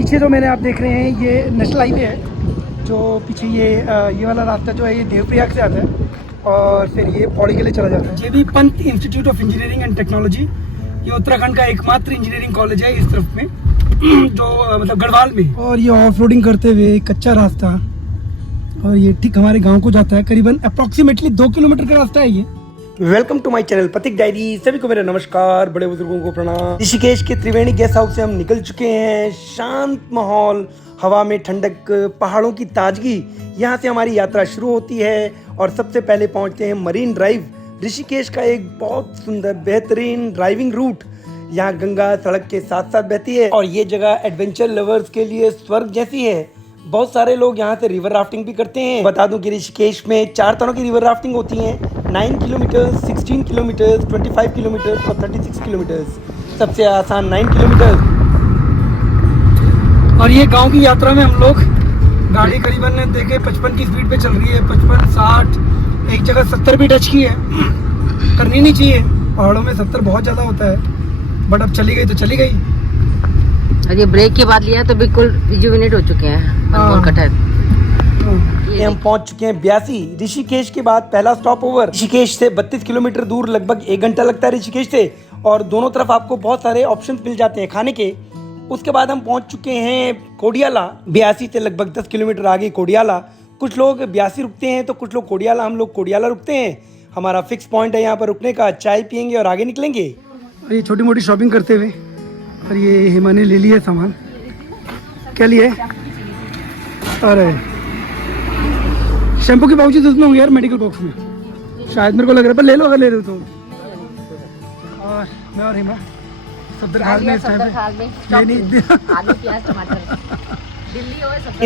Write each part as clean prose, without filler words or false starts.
पीछे जो मैंने आप देख रहे हैं ये नेशनल हाईवे है। जो पीछे ये वाला रास्ता जो है ये देवप्रयाग से आता है और फिर ये पौड़ी के लिए चला जाता है। JB Pant institute of engineering and technology, ये उत्तराखंड का एकमात्र इंजीनियरिंग कॉलेज है इस तरफ में, जो मतलब गढ़वाल में। और ये ऑफ रोडिंग करते हुए कच्चा रास्ता, और ये ठीक हमारे गांव को जाता है। करीबन अप्रोक्सीमेटली 2 किलोमीटर का रास्ता है ये। वेलकम टू माय चैनल पथिक डायरी। सभी को मेरा नमस्कार, बड़े बुजुर्गों को प्रणाम। ऋषिकेश के त्रिवेणी गेस्ट हाउस से हम निकल चुके हैं। शांत माहौल, हवा में ठंडक, पहाड़ों की ताजगी, यहाँ से हमारी यात्रा शुरू होती है। और सबसे पहले पहुँचते हैं मरीन ड्राइव, ऋषिकेश का एक बहुत सुंदर बेहतरीन ड्राइविंग रूट। यहाँ गंगा सड़क के साथ साथ बहती है और ये जगह एडवेंचर लवर्स के लिए स्वर्ग जैसी है। बहुत सारे लोग यहाँ से रिवर राफ्टिंग भी करते हैं। बता दूं कि ऋषिकेश में 4 तरह की रिवर राफ्टिंग होती हैं, 9 किलोमीटर, 16 किलोमीटर, 25 किलोमीटर और 36 किलोमीटर। सबसे आसान 9 किलोमीटर। और ये गांव की यात्रा में हम लोग गाड़ी करीबन देखे 55 की स्पीड पे चल रही है, 55, 60, एक जगह 70 भी टच की है। करनी नहीं चाहिए, पहाड़ों में 70 बहुत ज़्यादा होता है, बट अब चली गई तो चली गई। और ये ब्रेक के बाद लिया तो बिल्कुल रिजुविनेट हो चुके हैं। ये हम पहुंच चुके हैं ब्यासी। ऋषिकेश के बाद पहला स्टॉप ओवर। ऋषिकेश से 32 किलोमीटर दूर, लगभग 1 घंटा लगता है ऋषिकेश से। और दोनों तरफ आपको बहुत सारे ऑप्शंस मिल जाते हैं खाने के। उसके बाद हम पहुंच चुके हैं कोडियाला। ब्यासी से लगभग 10 किलोमीटर आगे कोडियाला। कुछ लोग ब्यासी रुकते हैं तो कुछ लोग कोडियाला, हम लोग कोडियाला रुकते हैं। हमारा फिक्स पॉइंट है यहाँ पर रुकने का। चाय पियेंगे और आगे निकलेंगे। और ये छोटी मोटी शॉपिंग करते हुए, और ये हेमा ने ले लिया सामान। क्या लिए? अरे शैम्पू के पाउचेस उसमें होंगे यार, मेडिकल बॉक्स में शायद, मेरे को लग रहा है, पर ले लो अगर ले रहे हो तो। और मैं और हेमा सब्दरखाल में इस टाइम पे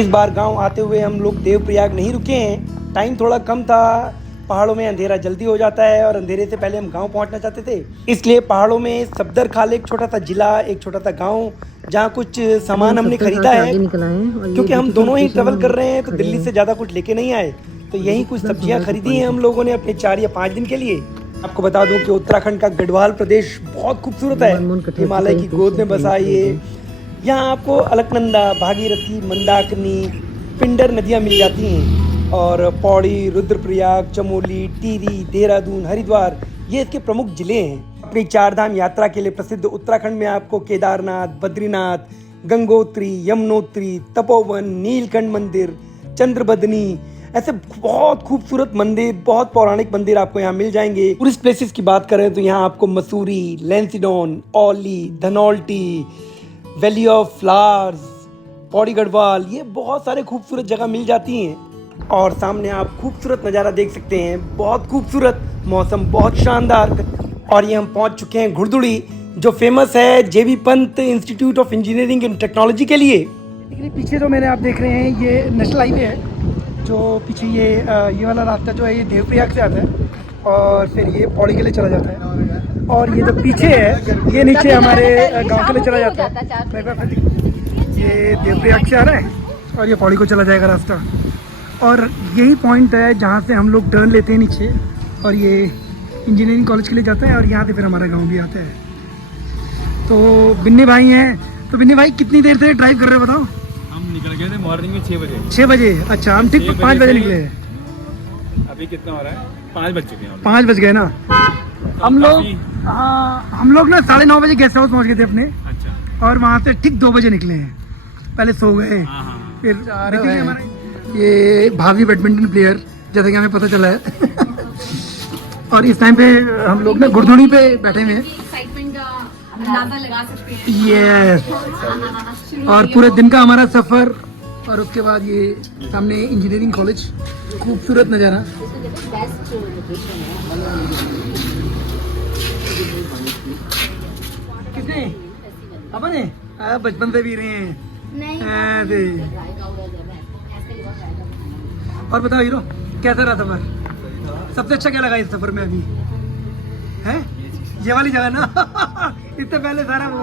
इस बार गांव आते हुए हम लोग देवप्रयाग नहीं रुके हैं। टाइम थोड़ा कम था, पहाड़ों में अंधेरा जल्दी हो जाता है और अंधेरे से पहले हम गांव पहुंचना चाहते थे। इसलिए पहाड़ों में सब्दरखाल एक छोटा सा जिला, एक छोटा सा गांव, जहां कुछ सामान हमने खरीदा है। क्योंकि हम दोनों ही ट्रेवल कर रहे हैं तो दिल्ली से ज़्यादा कुछ लेके नहीं आए, तो यही कुछ सब्जियां खरीदी हैं हम लोगों ने अपने 4 या 5 दिन के लिए। आपको बता दूं कि उत्तराखंड का गढ़वाल प्रदेश बहुत खूबसूरत है। हिमालय की गोद में बसा ये। यहाँ आपको अलकनंदा, भागीरथी, मंदाकिनी, पिंडर नदियाँ मिल जाती हैं। और पौड़ी, रुद्रप्रयाग, चमोली, टिहरी, देहरादून, हरिद्वार, ये इसके प्रमुख जिले हैं। अपनी 4 धाम यात्रा के लिए प्रसिद्ध उत्तराखंड में आपको केदारनाथ, बद्रीनाथ, गंगोत्री, यमुनोत्री, तपोवन, नीलकंठ मंदिर, चंद्रबदनी, ऐसे बहुत खूबसूरत मंदिर, बहुत पौराणिक मंदिर आपको यहाँ मिल जाएंगे। टूरिस्ट प्लेसेस की बात करें तो यहाँ आपको Mussoorie, Lansdowne, Auli, Dhanaulti, valley of flowers, Pauri Garhwal, ये बहुत सारे खूबसूरत जगह मिल जाती हैं। और सामने आप खूबसूरत नज़ारा देख सकते हैं, बहुत खूबसूरत मौसम, बहुत शानदार। और ये हम पहुंच चुके हैं घुड़दुड़ी, जो फेमस है JB Pant institute of engineering and technology के लिए। पीछे जो मैंने आप देख रहे हैं ये नेशनल हाईवे है। जो पीछे ये वाला रास्ता जो है ये देवप्रयाग से आता है और फिर ये पौड़ी के लिए चला जाता है। और ये जो पीछे है ये नीचे हमारे गाँव के लिए चला जाता है। ये देवप्रयाग से आ रहा है और ये पौड़ी को चला जाएगा रास्ता। और यही पॉइंट है जहाँ से हम लोग टर्न लेते हैं नीचे, और ये इंजीनियरिंग कॉलेज के लिए जाता है और यहाँ से फिर हमारा गांव भी आता है। तो बिन्नी भाई हैं, तो बिन्नी भाई कितनी देर से ड्राइव कर रहे हो बताओ? हम निकल गए थे मॉर्निंग में 6 बजे। 6 बजे? अच्छा, हम ठीक 5 बजे निकले हैं। अभी कितना हो रहा है? 5 बज चुके हैं। 5 बज गए ना। हम लोग ना 9:30 बजे गेस्ट हाउस पहुँच गए थे अपने। अच्छा। और वहाँ से ठीक 2 बजे निकले हैं। पहले सो गए, फिर निकले हमारे ये भावी बैडमिंटन प्लेयर, जैसा कि हमें पता चला है। और इस टाइम पे हम लोग ना घुड़दुड़ी पे बैठे हुए हैं। यस। और पूरे दिन का हमारा सफर, और उसके बाद ये सामने इंजीनियरिंग कॉलेज, खूबसूरत नज़ारा। किसने? अपने बचपन से भी रहे हैं। और बताओ हीरो, कैसा रहा सफर? सबसे अच्छा क्या लगा इस सफर में अभी? है ये वाली जगह ना। इससे पहले सारा वो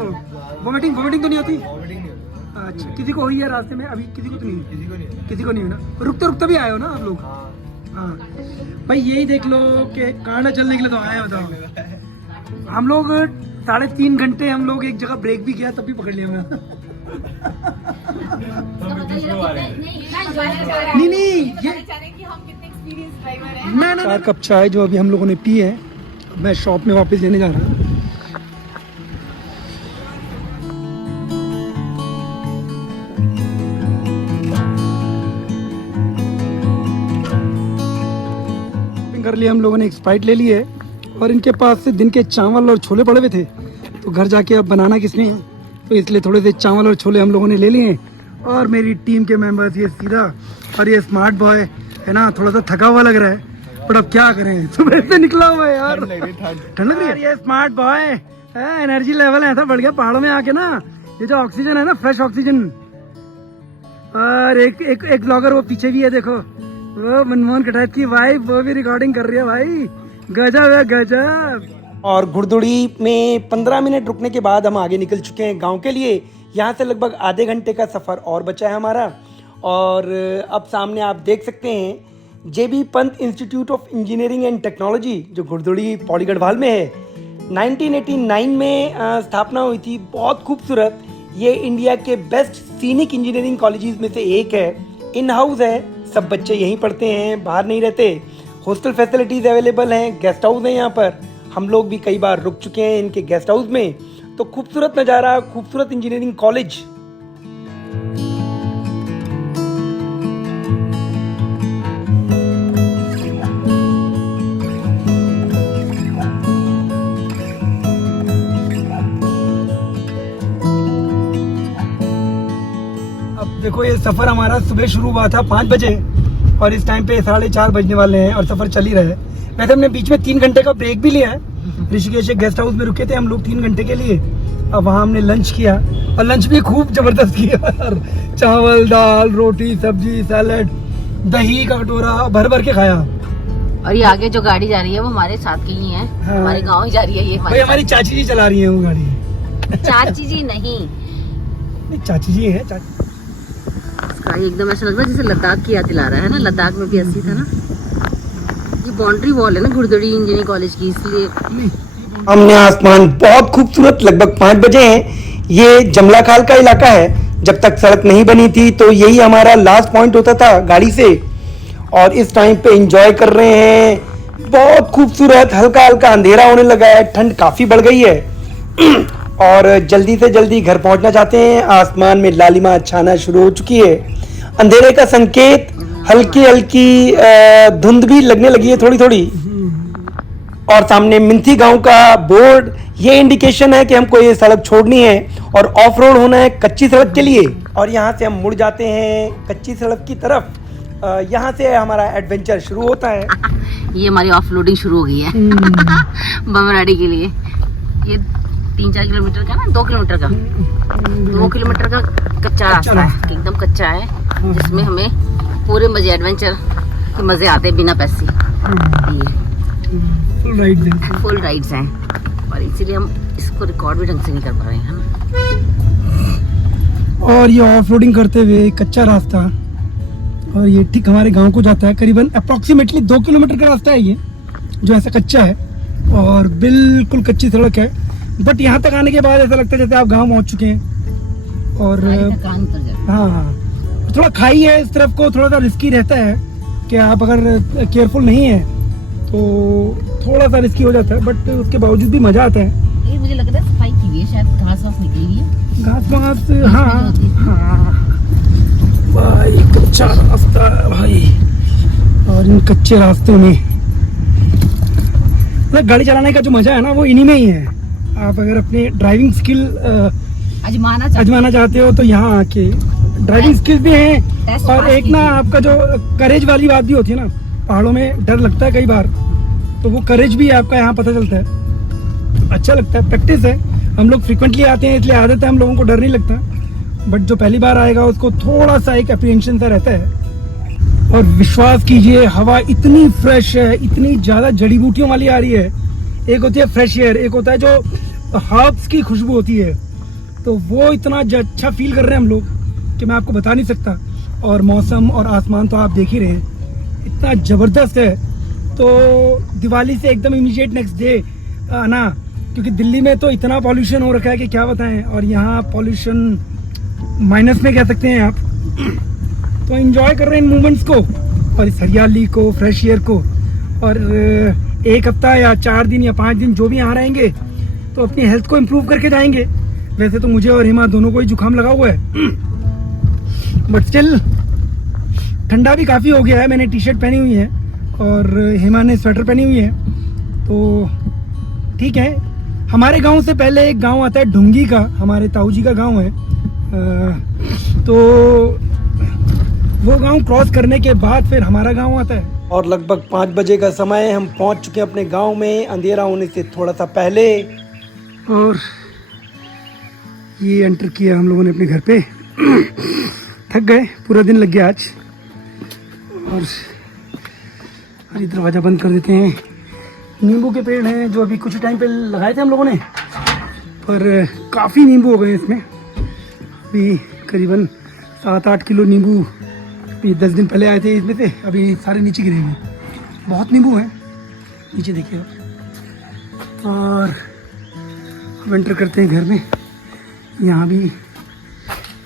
वोमिटिंग तो नहीं होती? अच्छा, किसी को हुई है रास्ते में? अभी किसी को तो नहीं? किसी को नहीं हुई ना? रुकते भी आए हो ना आप लोग? हाँ भाई, यही देख लो कि कांडा चलने के लिए तो आए हो। बताओ, हम लोग 3.5 घंटे हम लोग एक जगह ब्रेक भी किया तब भी पकड़ लिया मैं। नहीं ये चार कप चाय जो अभी हम लोगों ने पी है, मैं शॉप में वापस लेने जा रहा हूँ। कर लिया हम लोगों ने, एक स्प्राइट ले ली है और इनके पास से दिन के चावल और छोले पड़े हुए थे, तो घर जाके अब बनाना किसने, तो इसलिए थोड़े से चावल और छोले हम लोगों ने ले लिए हैं। और मेरी टीम के मेंबर्स ये सीधा और ये स्मार्ट बॉय है ना, थोड़ा सा थका हुआ लग रहा है, पर अब क्या करें, सुबह से निकला हुआ है यार, ठंड लग रही है। ये स्मार्ट बॉय है, एनर्जी लेवल ऐसा बढ़ गया पहाड़ों में आके ना, ये जो ऑक्सीजन है ना, फ्रेश ऑक्सीजन। और एक ब्लॉगर वो पीछे भी है, देखो वो मनमोहन कटारिया की वाइफ, वो भी रिकॉर्डिंग कर रही है भाई, गजब है गजब। और घुड़दौड़ी में 15 मिनट रुकने के बाद हम आगे निकल चुके हैं गांव के लिए। यहाँ से लगभग आधे घंटे का सफ़र और बचा है हमारा। और अब सामने आप देख सकते हैं JB Pant institute of engineering and technology, जो घुड़दौड़ी पौड़ी गढ़वाल में है। 1989 में स्थापना हुई थी, बहुत खूबसूरत। ये इंडिया के बेस्ट सीनिक इंजीनियरिंग कॉलेजेस में से एक है। इन हाउस है, सब बच्चे यहीं पढ़ते हैं, बाहर नहीं रहते। हॉस्टल फैसिलिटीज़ अवेलेबल हैं, गेस्ट हाउस हैं यहाँ पर। हम लोग भी कई बार रुक चुके हैं इनके गेस्ट हाउस में। तो खूबसूरत नज़ारा, खूबसूरत इंजीनियरिंग कॉलेज। अब देखो, ये सफ़र हमारा सुबह शुरू हुआ था 5 बजे और इस टाइम पे 4:30 बजने वाले हैं और सफ़र चल ही रहा है। वैसे हमने बीच में 3 घंटे का ब्रेक भी लिया है। ऋषिकेश गेस्ट हाउस में रुके थे हम लोग 3 घंटे के लिए। अब वहाँ हमने लंच किया और लंच भी खूब जबरदस्त किया यार। चावल, दाल, रोटी, सब्जी, सैलेड, दही का कटोरा भर भर के खाया। और ये आगे जो गाड़ी जा रही है वो हमारे साथ की ही है, हाँ। हमारे गांव ही जा रही है ये भाई, हमारी चाची जी चला रही है वो गाड़ी। चाची जी नहीं, चाची जी है। चाची इसका एकदम ऐसा लग रहा है जैसे लद्दाख की याद दिला रहा है ना, लद्दाख में भी ऐसी था ना। ये बाउंड्री वॉल है ना घुड़दौड़ी इंजीनियरिंग कॉलेज की, इसलिए। हमने आसमान बहुत खूबसूरत, लगभग 5 बजे हैं। ये जमला खाल का इलाका है। जब तक सड़क नहीं बनी थी तो यही हमारा लास्ट पॉइंट होता था गाड़ी से। और इस टाइम पे एंजॉय कर रहे हैं, बहुत खूबसूरत। हल्का हल्का अंधेरा होने लगा है, ठंड काफ़ी बढ़ गई है और जल्दी से जल्दी घर पहुंचना चाहते हैं। आसमान में लालिमा छाना शुरू हो चुकी है। अंधेरे का संकेत, हल्की हल्की धुंध भी लगने लगी है थोड़ी थोड़ी। और सामने मिंथी गांव का बोर्ड, ये इंडिकेशन है कि हमको ये सड़क छोड़नी है और ऑफ रोड होना है कच्ची सड़क के लिए। और यहाँ से हम मुड़ जाते हैं कच्ची सड़क की तरफ। यहाँ से हमारा एडवेंचर शुरू होता है। ये हमारी ऑफलोडिंग शुरू हो गई है बमराड़ी के लिए। ये 3-4 किलोमीटर का ना, 2 किलोमीटर का 2 किलोमीटर का कच्चा रास्ता है, एकदम कच्चा है, जिसमें हमें पूरे मजे, एडवेंचर के मजे आते हैं बिना पैसे। फुल राइड्स हैं और इसीलिए हम इसको रिकॉर्ड भी ढंग से नहीं कर पा रहे हैं ना। और ये ऑफ रोडिंग करते हुए कच्चा रास्ता, और ये ठीक हमारे गांव को जाता है। करीबन अप्रोक्सीमेटली 2 किलोमीटर का रास्ता है ये, जो ऐसा कच्चा है और बिल्कुल कच्ची सड़क है। बट यहाँ तक आने के बाद ऐसा लगता है जैसे आप गांव पहुँच चुके हैं। और हाँ, थोड़ा खाई है इस तरफ को, थोड़ा सा रिस्की रहता है कि आप अगर केयरफुल नहीं है तो थोड़ा सा रिस्की हो जाता है, बट उसके बावजूद भी मजा आता है। ये मुझे लग रहा है सफाई की हुई है, शायद घास वास निकली है। घास वास, हाँ हाँ भाई, कच्चा रास्ता है भाई। और इन कच्चे रास्तों में गाड़ी चलाने का जो मजा है ना, वो इन्हीं में ही है। आप अगर अपने ड्राइविंग स्किल आजमाना चाहते हो तो यहाँ आके ड्राइविंग स्किल भी है। और एक ना आपका जो करेज वाली बात भी होती है ना, पहाड़ों में डर लगता है कई बार, तो वो करेज भी आपका यहाँ पता चलता है। अच्छा लगता है, प्रैक्टिस है। हम लोग फ्रिक्वेंटली आते हैं इसलिए आदत है, हम लोगों को डर नहीं लगता। बट जो पहली बार आएगा उसको थोड़ा सा एक एप्रीहेंशन सा रहता है। और विश्वास कीजिए, हवा इतनी फ्रेश है, इतनी ज़्यादा जड़ी बूटियों वाली आ रही है। एक होती है फ्रेश एयर, एक होता है जो हर्ब्स की खुशबू होती है। तो वो इतना अच्छा फील कर रहे हैं हम लोग कि मैं आपको बता नहीं सकता। और मौसम और आसमान तो आप देख ही रहे हैं, इतना ज़बरदस्त है। तो दिवाली से एकदम इमीडिएट नेक्स्ट डे आना, क्योंकि दिल्ली में तो इतना पॉल्यूशन हो रखा है कि क्या बताएं। और यहाँ पॉल्यूशन माइनस में कह सकते हैं आप। तो एंजॉय कर रहे हैं इन मोमेंट्स को और इस हरियाली को, फ्रेश एयर को। और एक हफ्ता या 4 दिन या 5 दिन जो भी यहाँ रहेंगे तो अपनी हेल्थ को इम्प्रूव करके जाएंगे। वैसे तो मुझे और हिमा दोनों को ही जुकाम लगा हुआ है, बट स्टिल ठंडा भी काफ़ी हो गया है। मैंने टी शर्ट पहनी हुई है और हिमा ने स्वेटर पहनी हुई है, तो ठीक है। हमारे गांव से पहले एक गांव आता है ढुंगी का, हमारे ताऊ जी का गांव है। तो वो गांव क्रॉस करने के बाद फिर हमारा गांव आता है। और लगभग 5 बजे का समय है, हम पहुंच चुके हैं अपने गांव में अंधेरा होने से थोड़ा सा पहले। और ये एंटर किया हम लोगों ने अपने घर पे। थक गए, पूरा दिन लग गया आज। और अरे दरवाज़ा बंद कर देते हैं। नींबू के पेड़ हैं जो अभी कुछ टाइम पे लगाए थे हम लोगों ने, पर काफ़ी नींबू हो गए इसमें। अभी करीबन 7-8 किलो नींबू अभी 10 दिन पहले आए थे इसमें से, अभी सारे नीचे गिरे हुए। बहुत नींबू हैं, नीचे देखिए आप। और हम एंटर करते हैं घर में। यहाँ भी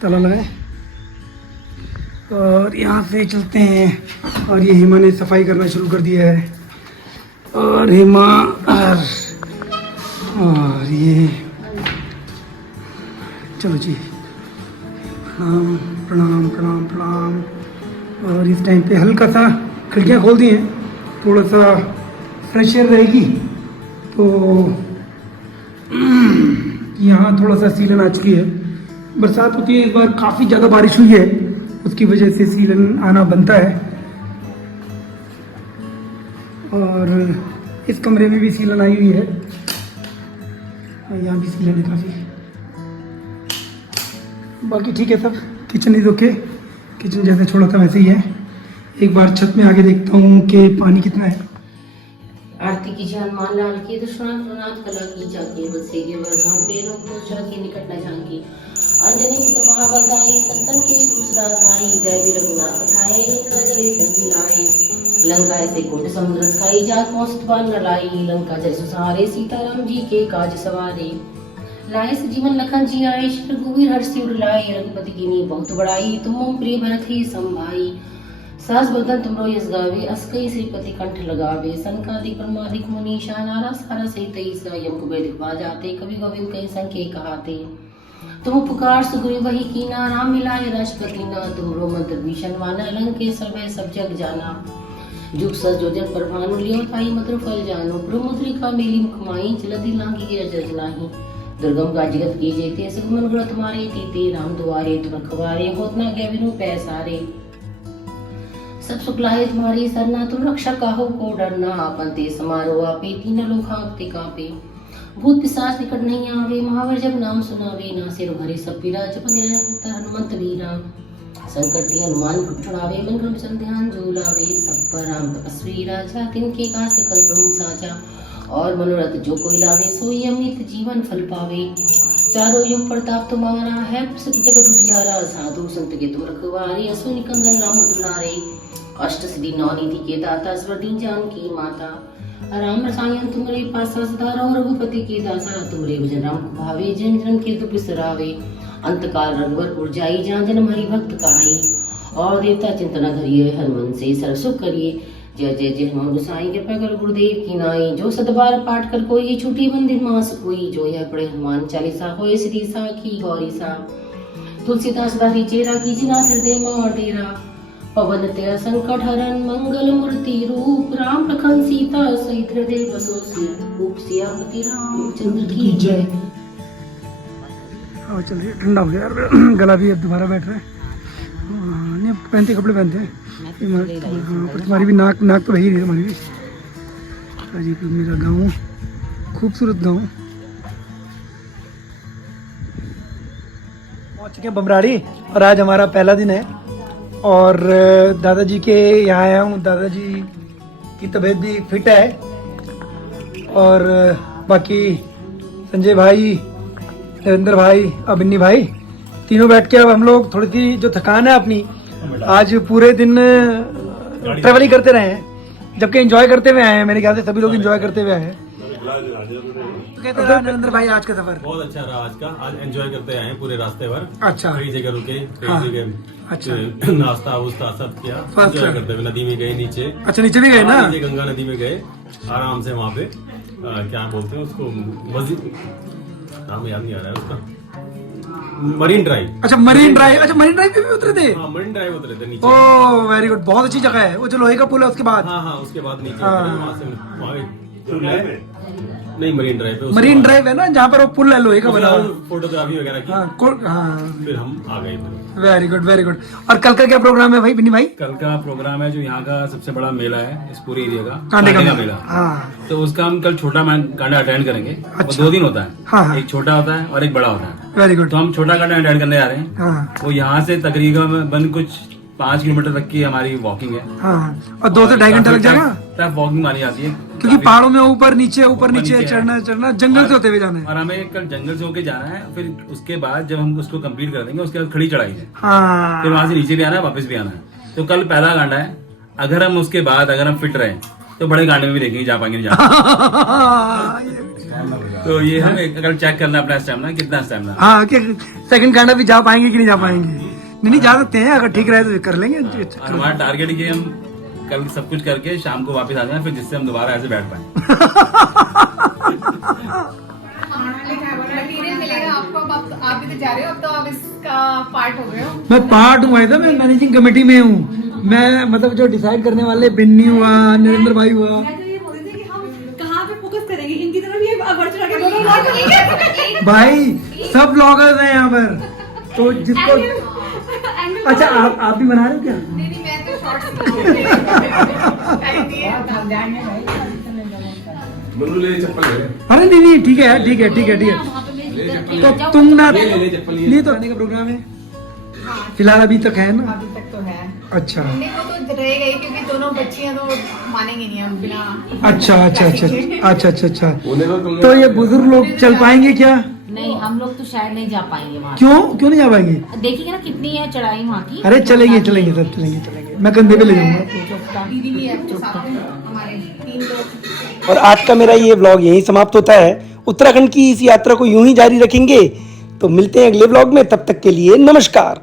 ताला लगा है और यहाँ से चलते हैं। और ये हिमा ने सफाई करना शुरू कर दिया है। और हिमा और ये चलो जी, प्रणाम प्रणाम प्रणाम प्रणाम। और इस टाइम पे हल्का सा खिड़कियाँ खोल दी हैं, थोड़ा सा फ्रेश एयर रहेगी। तो यहाँ थोड़ा सा सीलन आ चुकी है। बरसात होती है, इस बार काफ़ी ज़्यादा बारिश हुई है, उसकी वजह से सीलन आना बनता है। और इस कमरे में भी सीलन आई हुई है और यहाँ भी सीलन है काफ़ी। बाकी ठीक है सब। किचन इज ओके, किचन जैसे छोड़ा था वैसे ही है। एक बार छत में आके देखता हूँ कि पानी कितना है। आरती की हनुमान लाल की दुष्णांत प्रणात कला की जाके बसे के वर्गाम पेरों तो चढ़ निकट न झांकी। अंजनी पुत्र महाबलदाई संतन के दूसरा साई दैवी रघुनाथ पठाए लंका जले जल लाए। लंका ऐसे कोट समुद्र खाई जात पहुंचत न लाई। लंका जल सुसारे सीताराम जी के काज सवारे। लाए जीवन लखन जी आए रघुवीर हर्षि उर लाए। रघुपति कीनी बहुत बड़ाई तुम प्रिय भरत ही संभाई। सास बदन तुमरो यस गावे अस्कई श्रीपति कंठ लगावे। संकादिक ब्रह्मादिक मुनीषा नारा सारा सहित ईसा। यम कुबेर दिखवा जाते कवि गोविंद कई संख्य कहाते। तुम पुकार सुग्रीव वही कीना राम मिलाए राष्ट्रपति ना। तुमरो मंत्र भीषण माना लंकेश सर्वै सब जग जाना। जुग सज जोजन पर भानु लियो थाई मधुर फल जानो। ब्रह्मुद्रिका मेली मुखमाई जलधि लांगी गिर जज नाही। दुर्गम का जगत की जेते सुगमन गुण तुम्हारे तीते। राम दुआरे तुम रखवारे होत ना गए बिनु पैसारे। सब सुख लाहे तुम्हारी सरना तुम रक्षा काहू को डरना। आपन ते समारो आपे तीन लोग हाँकते कांपे। भूत पिशाच निकट नहीं आवे महावर जब नाम सुनावे। ना सिर भरे सब पीरा जप निरंतर हनुमंत वीरा। संकट ते हनुमान छुड़ावे मन क्रम चल ध्यान जो लावे। सब पर राम तपस्वी राजा तिनके का सकल तुम साजा। और मनोरथ जो कोई लावे सोई अमित जीवन फल पावे। चारों युग प्रताप तुम्हारा है प्रसिद्ध जगत उजियारा। साधु संत के तुम रखवारे असुर निकंदन राम दुलारे। अष्ट सिद्धि नौ निधि के दाता स्वर्दीन जान की माता। राम रसायन तुमरे पासा सदा रहो रघुपति के दासा। तुमरे भजन राम को भावे जन जन के दुख बिसरावे। अंतकाल रघुवर जाई जहाँ जन्म हरि भक्त कहाई। और देवता चिंतना धरिए हनुमान से सर्व सुख करिए। जय जय जय हनुमान गोसाई कृपा कर गुरुदेव की नाई। जो सतबार पाठ कर कोई छूटी बंदिर मास कोई। जो यह पढ़े हनुमान चालीसा होए सिद्धि साखी गौरी सा। तुलसीदास सदा चेरा कीजिए नाथ हृदय में डेरा। पवन तेरा संकट हरण मंगल मूर्ति रूप। राम लखन सीता सहित हृदय बसो रूप। सियापति रामचंद्र की जय। चलिए ठंडा हो गया यार, गला भी अब दोबारा बैठ रहा है। नहीं पहनते कपड़े पहनते हैं। पर तुम्हारी भी नाक तो रही है हमारी भी। अजीब मेरा गाँव, खूबसूरत गाँव। पहुँच चुके हैं बमराड़ी और आज हमारा पहला दिन है। और दादाजी के यहाँ आया हूँ। दादाजी की तबीयत भी फिट है। और बाकी संजय भाई, नरेंद्र भाई, अभिन्नी भाई तीनों बैठ के अब हम लोग थोड़ी सी जो थकान है अपनी, आज पूरे दिन ट्रेवलिंग करते रहे हैं, जबकि एंजॉय करते हुए आए हैं। मेरे ख्याल से सभी लोग एंजॉय करते हुए आए हैं। कहते रहा नरेंद्र भाई आज का सफर? बहुत अच्छा रहा आज का। आज एंजॉय करते आए हैं पूरे रास्ते भर। अच्छा। कई जगह रुके, हाँ। कई जगह अच्छा। नाश्ता उस्ता सब किया, फर्स्ट एंजॉय क्लास। करते हुए नदी में गए नीचे। अच्छा नीचे भी गए ना? नीचे गंगा नदी में गए आराम से वहाँ पे। क्या बोलते हैं उसको, मस्जिद नाम याद नहीं आ रहा है उसका, मरीन ड्राइव। अच्छा मरीन ड्राइव। अच्छा मरीन ड्राइव पे भी उतरे थे? हाँ मरीन ड्राइव उतरे थे नीचे। ओह वेरी गुड, बहुत अच्छी जगह है वो, जो लोहे का पुल है उसके बाद। हाँ हाँ उसके बाद नीचे हाँ। उतरे, वहाँ से वहाँ एक पुल है। नहीं मरीन ड्राइव पे, उसके मरीन बाद- ड्राइव है ना जहाँ पर वो पुल है लोहे का उसके बना बाद हुआ। फोटोग्राफी वगैरह की, हाँ फिर हम आ गए फिर। Very good very good. और कल का क्या प्रोग्राम है भाई बिन्नी भाई? कल का प्रोग्राम है जो यहाँ का सबसे बड़ा मेला है इस पूरे एरिया का, कांडे का मेला। हाँ तो उसका हम कल छोटा कांडा अटेंड करेंगे। वो अच्छा। 2 दिन होता है, हाँ। एक छोटा होता है और एक बड़ा होता है। Very good. तो हम छोटा कांडा अटेंड करने जा रहे हैं। हाँ वो यहाँ से तकरीबन कुछ 5 किलोमीटर तक की हमारी वॉकिंग है। हाँ और 2 से 2.5 घंटा लग जाएगा टफ वॉकिंग मानी जाती है क्योंकि काफी। पहाड़ों में ऊपर नीचे नीचे है। चढ़ना चढ़ना जंगल से होते हुए जाना है। और हमें कल जंगल से होके जाना है। फिर उसके बाद जब हम उसको कंप्लीट कर देंगे उसके बाद खड़ी चढ़ाई है, हाँ फिर वहां से नीचे भी आना है, वापस भी आना है। तो कल पहला कांडा है। अगर हम उसके बाद अगर हम फिट रहे तो बड़े कांडे में भी देखेंगे जा पाएंगे नहीं जा पाएंगे। तो ये हमें कल चेक करना अपना स्टेमिना, कितना स्टेमिना। हाँ कि सेकंड कांडा भी जा पाएंगे कि नहीं जा पाएंगे। नहीं जा सकते हैं, अगर ठीक रहे तो कर लेंगे। और हमारा टारगेट है कि हम कल सब कुछ करके शाम को वापस आ जाए, फिर जिससे हम दोबारा ऐसे बैठ पाए। मटेरियल मिलेगा आपको। अब आप भी तो जा रहे हो, अब तो आप इसका पार्ट हो गए हो। मैं पार्ट हुआ था, मैं मैनेजिंग कमेटी में हूँ। मैं मतलब जो डिसाइड करने वाले बिन्नी हुआ, नरेंद्र भाई हुआ। मैं तो ये बोल रही थी कि हम कहाँ पे फोकस करेंगे, इनकी तरफ ये वर्चुअल के दोनों भाई सब ब्लॉगर्स हैं यहाँ पर, तो जिसको अच्छा आप भी बना रहे हो क्या? नहीं मैं तो शॉर्ट्स अरे नहीं ठीक है ठीक है ठीक है ठीक है। तो तुम ना नहीं तो आने का प्रोग्राम है फिलहाल अभी तक है ना? अभी तक तो है। अच्छा नहीं वो तो रह गई क्योंकि दोनों बच्चियां तो मानेंगी नहीं हम बिना। अच्छा अच्छा अच्छा अच्छा अच्छा अच्छा। तो ये बुजुर्ग लोग चल पाएंगे क्या? नहीं हम लोग तो शायद नहीं जा पाएंगे वहाँ। क्यों नहीं जा पाएंगे? देखिएगा ना कितनी है चढ़ाई वहाँ की। अरे चलेंगे चलेंगे सब चलेंगे, मैं कंधे पे ले जाऊंगा। दीदी भी है तो साथ में हमारे 3 लोग। और आज का मेरा ये व्लॉग यहीं समाप्त होता है। उत्तराखंड की इस यात्रा को यूं ही जारी रखेंगे। तो मिलते हैं अगले व्लॉग में, तब तक के लिए नमस्कार।